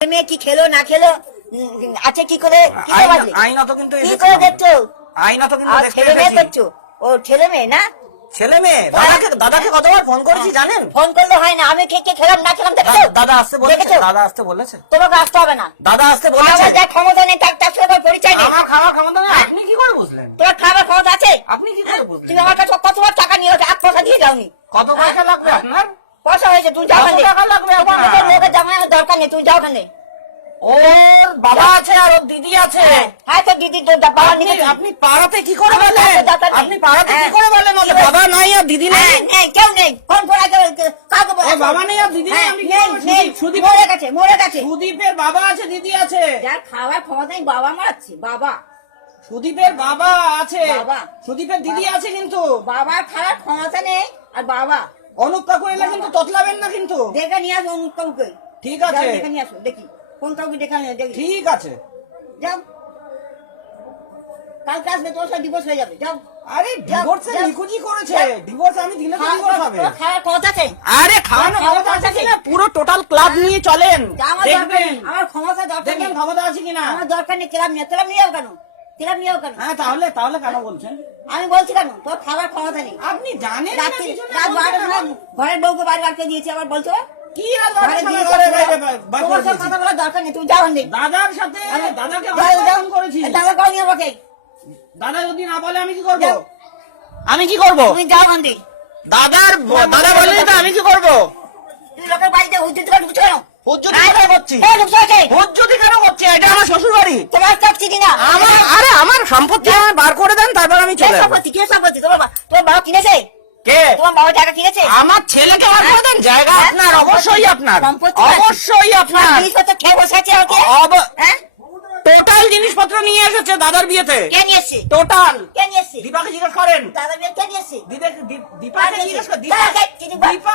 মেয়ে কি খেলো না খেলো? আছে কি করে? কি করে আইনত কিন্তু কি করে দেখছ? আইনত কিন্তু ছেলে মেয়ে দেখছ। ও ছেলে মেয়ে না? ছেলে মেয়ে? দাদাকে দাদাকে কতবার ফোন করেছি জানেন? ফোন করলে হয় না। আমি কে কে খেলাম না খেলাম দেখেছ? দা- দাদা আসতে বলেছে দাদা আসতে বলেছে। তোমাকে আসতে হবে না। দাদা আসতে বলেছে। আমার যা ক্ষমতা নেই তার তার সাথে পরিচয় নেই। আমার খাবার ক্ষমতা নেই আপনি কি করে বুঝলেন? তোমার খাবার ক্ষমতা আছে? আপনি কি করে বুঝলেন? তুমি আমার কাছে কতবার টাকা নিয়ে এক পয়সা দিয়ে যাওনি কত পয়সা লাগবে? আপনার? পয়সা হয়েছে যাও কত টাকা লাগবে আপনার? মতো জামাই দরকার নেই তুই যাও ওখানে ওর বাবা আছে আর ওর দিদি আছে। হ্যাঁ তো দিদি বাবা আপনি নিয়ে আপনি পাড়াতে কি করে বলেন? নেই। আপনি পাড়াতে কি হ্যাঁ। করে বলেন? ওর বাবা নাই আর দিদি নেই হ্যাঁ, নেই? কেউ নেই। ফোন করে কাকে বলে বাবা নেই আর দিদি নেই, হ্যাঁ, নেই নেই। সুদীপ- মরে গেছে মরে গেছে। সুদীপের বাবা আছে দিদি আছে। যার খাওয়ার ক্ষমতা নেই বাবা মারাচ্ছে বাবা। সুদীপের বাবা আছে। বাবা। সুদীপের দিদি আছে কিন্তু। বাবার খাওয়ার ক্ষমতা নেই আর বাবা। অনুপ কাকু এলে কিন্তু ততলাবেন না কিন্তু। দেখে নিয়ে আসো অমুক কাউকে ঠিক আছে। দেখে নিয়ে আসো দেখি। দেখে। ঠিক আছে। যাও। কালকে আসবে তোর সাথে ডিভোর্স হয়ে যাবে। যাও। আরে ডিভোর্সে যাও। করেছে। ডিভোর্স আমি করে ক্ষমতা আছে। আরে খাওয়ানো ক্ষমতা আছে। কিনা পুরো টোটাল ক্লাব নিয়ে চলেন। আমার দরকার দেখবেন। নেই, আমার ক্ষমতা দরকার দেখবেন ক্ষমতা আছে কিনা। আমার দরকার নেই ক্লাব নিয়ে। ক্লাব নিয়ে কেন? ক্লাব নিয়ে কেন? হ্যাঁ তাহলে তাহলে কেন বলছেন? আমি বলছি কেন? তোর খাবার ক্ষমতা নেই। আপনি জানেন রাত ঘরের বউকে বাড়ি করে দিয়েছি। আবার বলছো? দাদা যদি না বলে আমি কি করব। আমি কি দাদার দাদা বললেই তো আমি কি করব? তুমি লোকের বাড়িতে হুজুর থেকে ঢুকছো কেন? করছি? হ্যাঁ করছি? এটা আমার শ্বশুর বাড়ি তোমার সব চিনি না আমার আরে আমার সম্পত্তি আমার বার করে দেন তারপর আমি চলে সম্পত্তি? কে সম্পত্তি? তোমার তোমার বাবা কিনেছে? কে? তোমার বাবা জায়গা কিনেছে আমার ছেলেকে বার দেন জায়গা হ্যাঁ? আপনার অবশ্যই আপনার। অবশ্যই আপনার। জিনিসপত্র খেয়ে বসে আছে আর হ্যাঁ? টোটাল জিনিসপত্র নিয়ে এসেছে দাদার বিয়েতে। কে নিয়ে এসছে? টোটাল। কে নিয়ে এসছে? দীপাকে জিজ্ঞেস করেন। দাদা বিয়ে কে নিয়ে এসছে? দীপাকে জিজ্ঞেস জিজ্ঞেস? করেন দীপা?